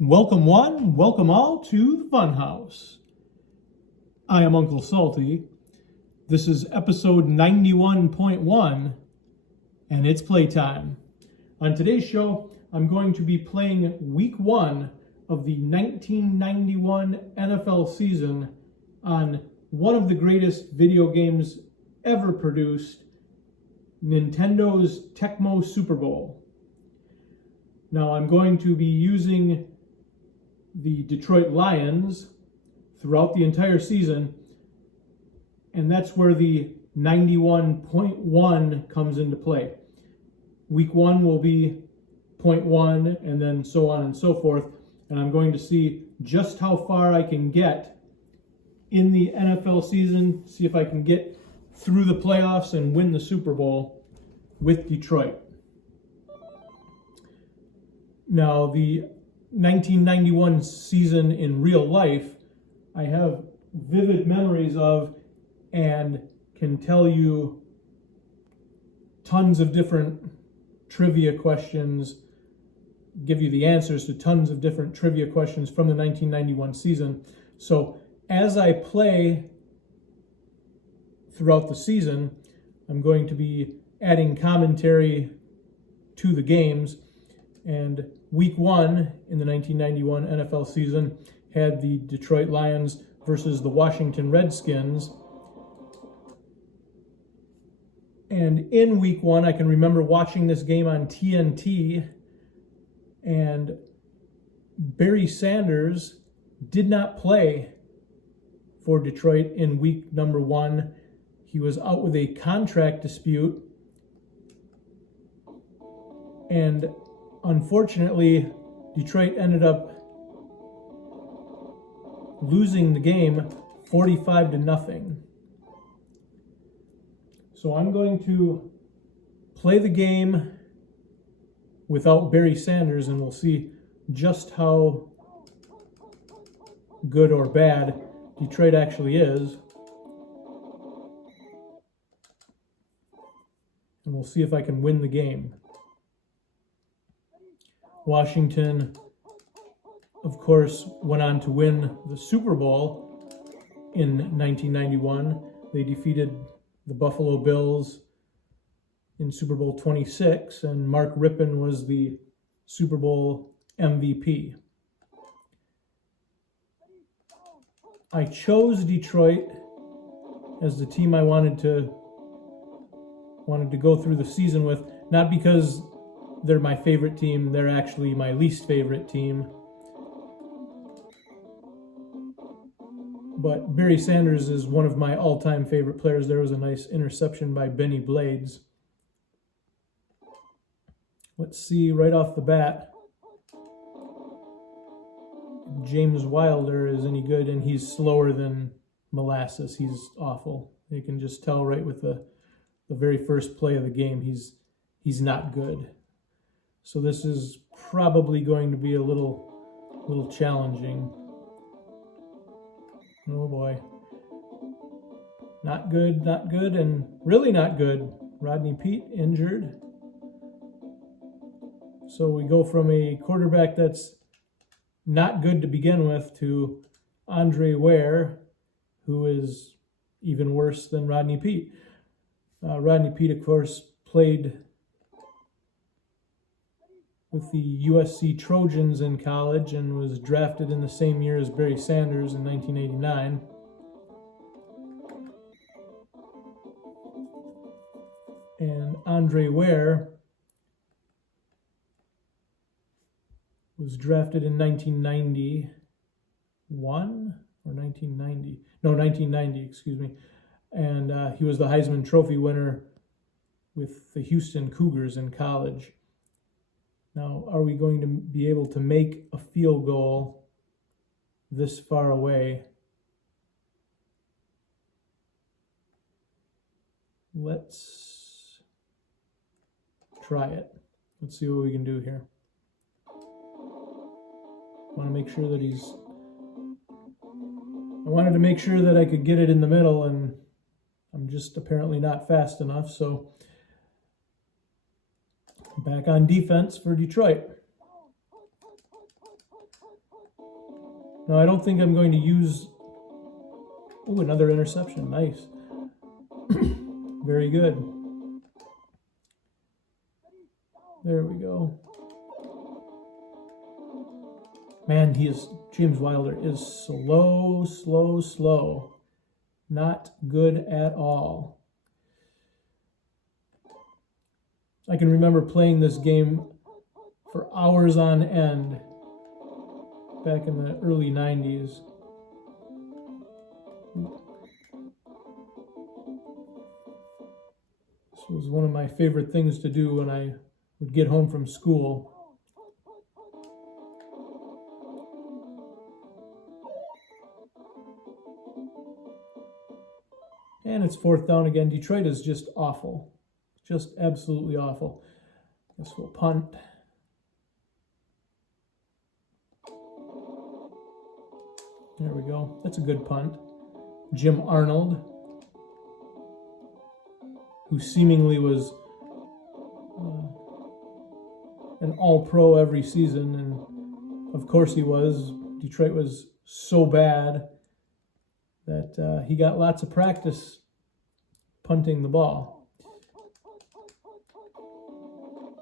Welcome one, welcome all to the Funhouse. I am Uncle Salty. This is episode 91.1, and it's playtime. On today's show, I'm going to be playing week 1 of the 1991 NFL season on one of the greatest video games ever produced, Nintendo's Tecmo Super Bowl. Now I'm going to be using the Detroit Lions throughout the entire season, and that's where the 91.1 comes into play. Week 1 will be 0.1 and then so on and so forth, and I'm going to see just how far I can get in the NFL season, see if I can get through the playoffs and win the Super Bowl with Detroit. Now, the 1991 season in real life, I have vivid memories of and can tell you tons of different trivia questions, give you the answers to tons of different trivia questions from the 1991 season. So as I play throughout the season, I'm going to be adding commentary to the games. And week 1 in the 1991 NFL season had the Detroit Lions versus the Washington Redskins. And in week 1, I can remember watching this game on TNT, and Barry Sanders did not play for Detroit in week number 1. He was out with a contract dispute, and unfortunately, Detroit ended up losing the game 45-0. So I'm going to play the game without Barry Sanders, and we'll see just how good or bad Detroit actually is. And we'll see if I can win the game. Washington, of course, went on to win the Super Bowl in 1991. They defeated the Buffalo Bills in Super Bowl 26, and Mark Rippon was the Super Bowl MVP. I chose Detroit as the team I wanted to go through the season with, not because they're my favorite team, they're actually my least favorite team. But Barry Sanders is one of my all-time favorite players. There was a nice interception by Benny Blades. Let's see right off the bat, James Wilder is any good, and he's slower than molasses. He's awful. You can just tell right with the very first play of the game, he's not good. So this is probably going to be a little challenging. Oh boy. Not good, and really not good. Rodney Peete injured. So we go from a quarterback that's not good to begin with to Andre Ware, who is even worse than Rodney Peete. Rodney Peete, of course, played with the USC Trojans in college and was drafted in the same year as Barry Sanders in 1989. And Andre Ware was drafted in 1991 or 1990. No, 1990, excuse me. And he was the Heisman Trophy winner with the Houston Cougars in college. Now, are we going to be able to make a field goal this far away? Let's try it. Let's see what we can do here. I wanted to make sure that I could get it in the middle, and I'm just apparently not fast enough, so back on defense for Detroit. No, I don't think I'm going to use... Ooh, another interception. Nice. Very good. There we go. Man, James Wilder is slow. Not good at all. I can remember playing this game for hours on end back in the early 90s. This was one of my favorite things to do when I would get home from school. And it's 4th down again. Detroit is just awful. Just absolutely awful. Guess we'll punt. There we go. That's a good punt. Jim Arnold, who seemingly was an all-pro every season, and of course he was. Detroit was so bad that he got lots of practice punting the ball.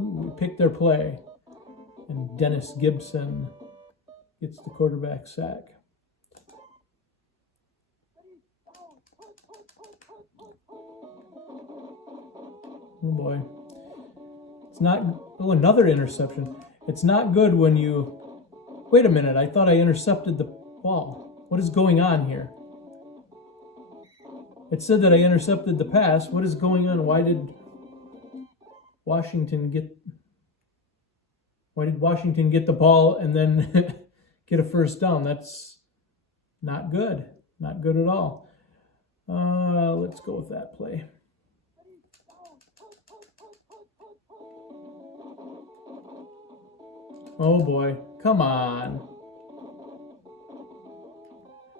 Ooh, we picked their play, and Dennis Gibson gets the quarterback sack. Oh boy. It's not... Oh, another interception. It's not good when you... Wait a minute, I thought I intercepted the ball. What is going on here? It said that I intercepted the pass. What is going on? Why did Washington get the ball and then get a first down? That's not good. Not good at all. Let's go with that play. Oh boy, come on.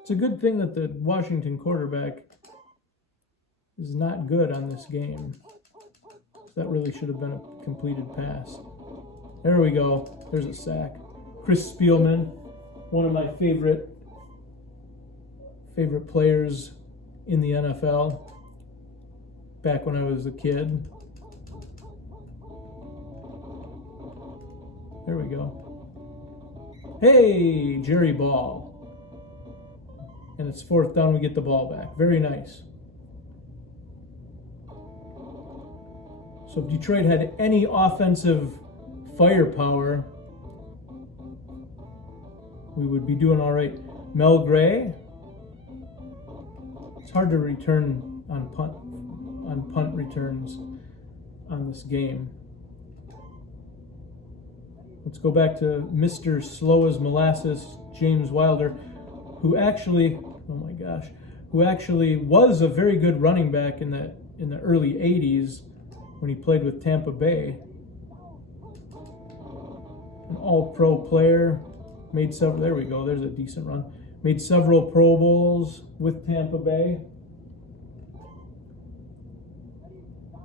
It's a good thing that the Washington quarterback is not good on this game. That really should have been a completed pass. There we go. There's a sack. Chris Spielman, one of my favorite players in the NFL back when I was a kid. There we go. Hey, Jerry Ball. And it's 4th down, we get the ball back. Very nice. So if Detroit had any offensive firepower, we would be doing all right. Mel Gray. It's hard to return on punt returns on this game. Let's go back to Mr. Slow as Molasses, James Wilder, who actually was a very good running back in the early 80s when he played with Tampa Bay. An all-pro player, made several, there we go, there's a decent run. Made several Pro Bowls with Tampa Bay.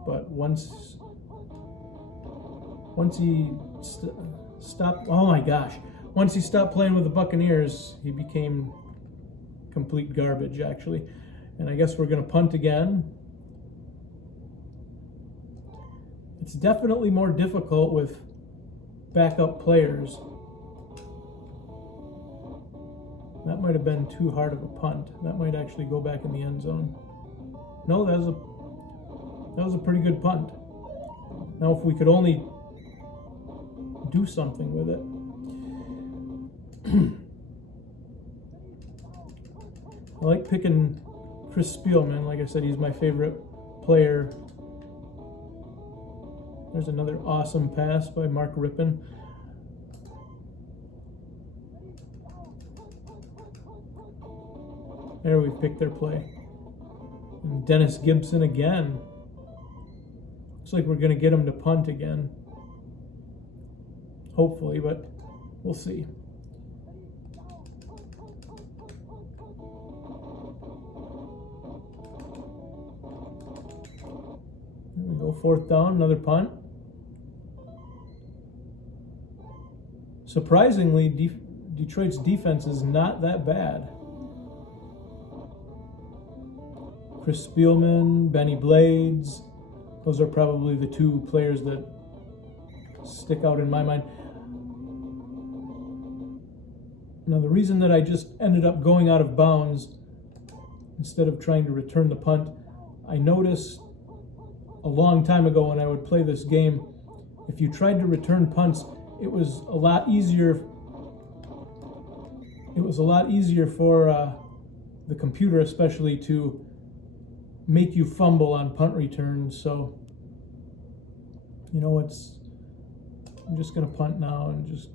But once he stopped, oh my gosh, once he stopped playing with the Buccaneers, he became complete garbage, actually. And I guess we're going to punt again. It's definitely more difficult with backup players. That might have been too hard of a punt. That might actually go back in the end zone. No, that was a pretty good punt. Now, if we could only do something with it. I like picking Chris Spielman. Like I said, he's my favorite player. There's another awesome pass by Mark Rippon. There, we picked their play. And Dennis Gibson again. Looks like we're going to get him to punt again. Hopefully, but we'll see. There we go, 4th down, another punt. Detroit's defense is not that bad. Chris Spielman, Benny Blades, those are probably the two players that stick out in my mind. Now, the reason that I just ended up going out of bounds instead of trying to return the punt, I noticed a long time ago when I would play this game, if you tried to return punts, it was a lot easier. It was a lot easier for the computer, especially, to make you fumble on punt returns. So, you know, I'm just going to punt now and just.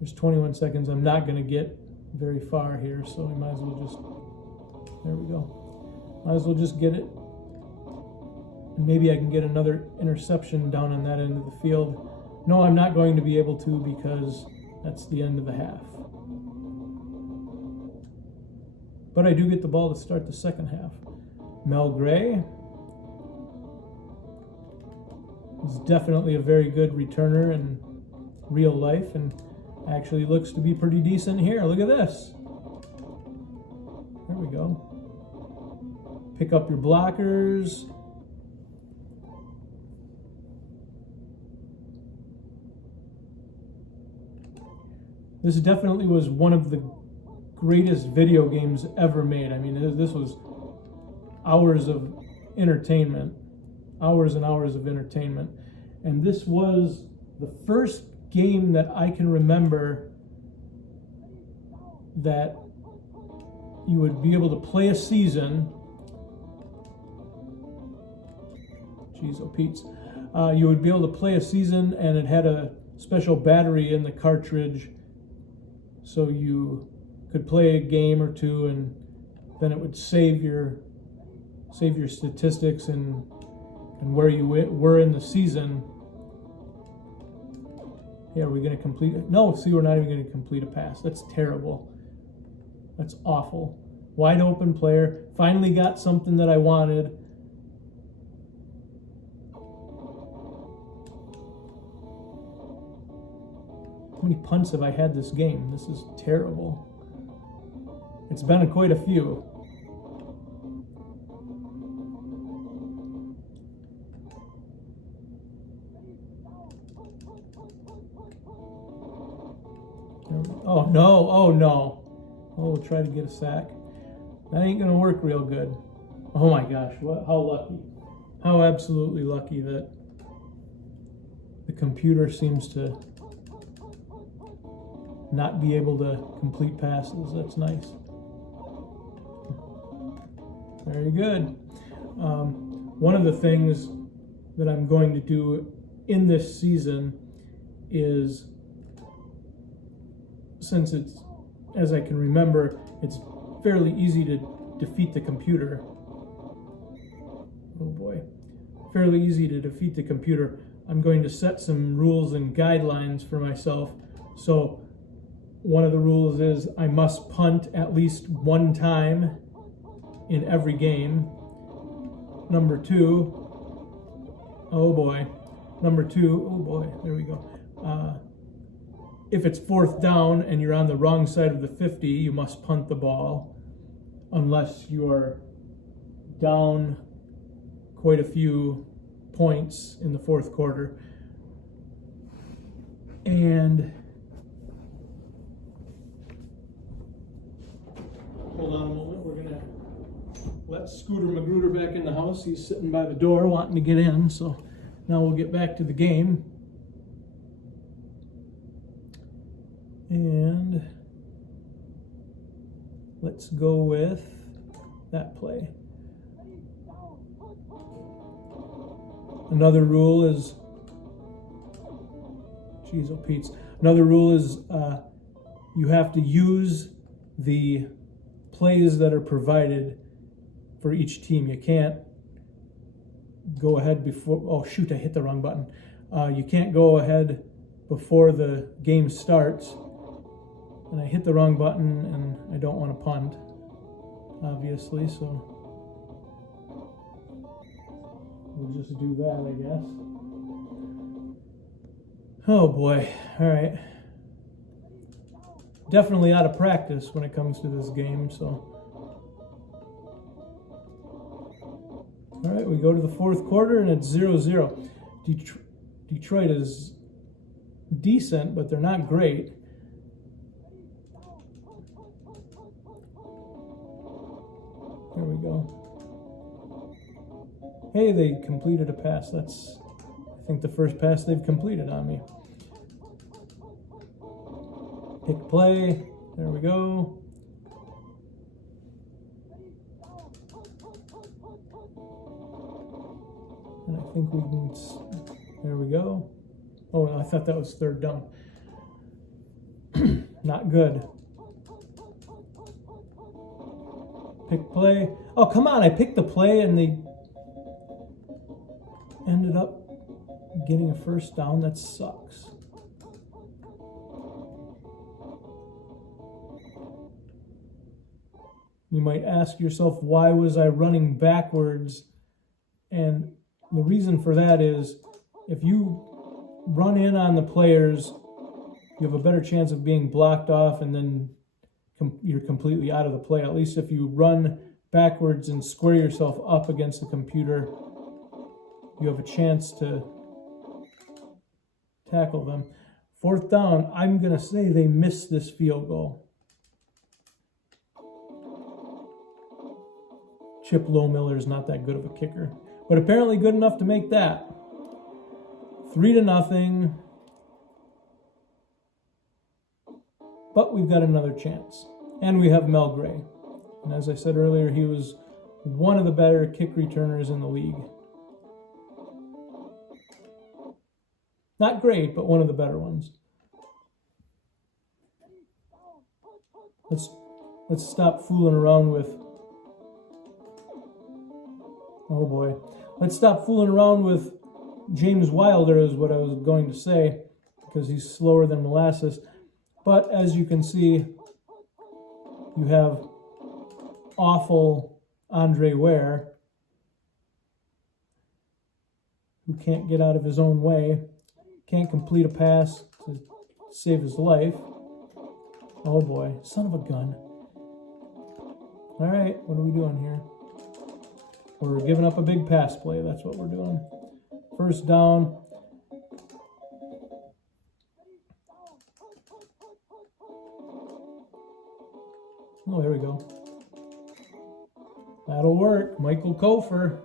There's 21 seconds. I'm not going to get very far here, so we might as well just. There we go. Might as well just get it. And maybe I can get another interception down on that end of the field. No, I'm not going to be able to because that's the end of the half. But I do get the ball to start the second half. Mel Gray is definitely a very good returner in real life and actually looks to be pretty decent here. Look at this. There we go. Pick up your blockers. This definitely was one of the greatest video games ever made. I mean, this was hours of entertainment, hours and hours of entertainment. And this was the first game that I can remember that you would be able to play a season. Jeez, oh Pete's. You would be able to play a season and it had a special battery in the cartridge, so you could play a game or two and then it would save your statistics and where you were in the season. Yeah, are we going to complete it? No, see, we're not even going to complete a pass. That's terrible. That's awful. Wide open player. Finally got something that I wanted. How many punts have I had this game? This is terrible. It's been quite a few. Oh no, oh no. Oh, we'll try to get a sack. That ain't gonna work real good. Oh my gosh, how lucky. How absolutely lucky that the computer seems to not be able to complete passes. That's nice. Very good. One of the things that I'm going to do in this season is, since it's, as I can remember, it's fairly easy to defeat the computer. Oh boy. Fairly easy to defeat the computer. I'm going to set some rules and guidelines for myself. So one of the rules is I must punt at least one time in every game. Number two, oh boy. Number two, oh boy, there we go. If it's fourth down and you're on the wrong side of the 50, you must punt the ball unless you're down quite a few points in the fourth quarter. And hold on a moment, we're going to let Scooter Magruder back in the house. He's sitting by the door wanting to get in, so now we'll get back to the game. And let's go with that play. Another rule is, geez, oh Pete's. Another rule is you have to use the plays that are provided for each team. You can't go ahead before, oh shoot, I hit the wrong button. You can't go ahead before the game starts. And I hit the wrong button and I don't want to punt, obviously, so we'll just do that, I guess. Oh boy, all right. definitely out of practice when it comes to this game. So, all right, we go to the fourth quarter, and it's 0-0. Detroit is decent, but they're not great. Here we go. Hey, they completed a pass. That's, I think, the first pass they've completed on me. Pick play. There we go. And I think we can, there we go. Oh, I thought that was third down. Not good. Pick play. Oh, come on. I picked the play and they ended up getting a first down. That sucks. You might ask yourself, why was I running backwards? And the reason for that is if you run in on the players, you have a better chance of being blocked off, and then you're completely out of the play. At least if you run backwards and square yourself up against the computer, you have a chance to tackle them. Fourth down, I'm going to say they missed this field goal. Chip Lohmiller is not that good of a kicker, but apparently good enough to make that. 3-0. But we've got another chance. And we have Mel Gray. And as I said earlier, he was one of the better kick returners in the league. Not great, but one of the better ones. Let's stop fooling around with... Oh boy. Let's stop fooling around with James Wilder is what I was going to say, because he's slower than molasses. But as you can see, you have awful Andre Ware, who can't get out of his own way, can't complete a pass to save his life. Oh boy, son of a gun. All right, what are we doing here? We're giving up a big pass play. That's what we're doing. First down. Oh, there we go. That'll work. Michael Kofer.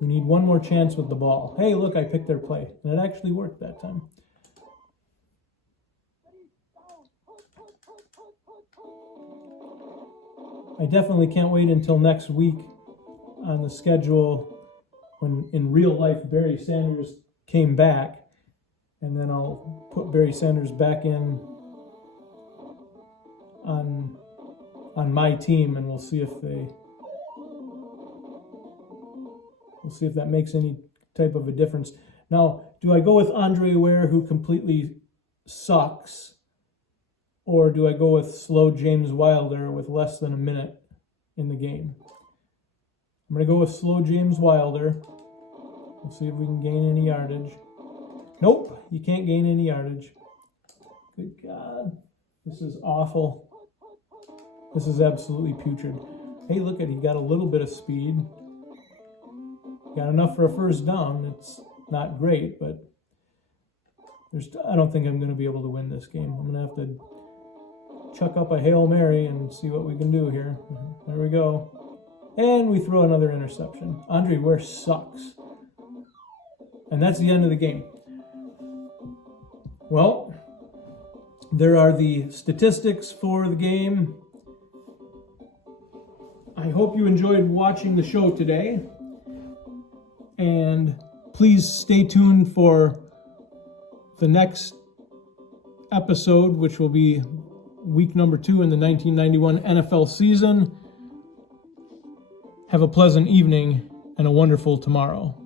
We need one more chance with the ball. Hey, look, I picked their play. And it actually worked that time. I definitely can't wait until next week on the schedule when in real life Barry Sanders came back. And then I'll put Barry Sanders back in on my team, and we'll see if that makes any type of a difference. Now, do I go with Andre Ware, who completely sucks, or do I go with slow James Wilder with less than a minute in the game? I'm going to go with slow James Wilder. We'll see if we can gain any yardage. Nope, you can't gain any yardage. Good God. This is awful. This is absolutely putrid. Hey, look at, he got a little bit of speed. Got enough for a first down. It's not great, but I don't think I'm going to be able to win this game. I'm going to have to chuck up a Hail Mary and see what we can do here. There we go. And we throw another interception. Andre Ware sucks. And that's the end of the game. Well, there are the statistics for the game. I hope you enjoyed watching the show today. And please stay tuned for the next episode, which will be week number 2 in the 1991 NFL season. Have a pleasant evening and a wonderful tomorrow.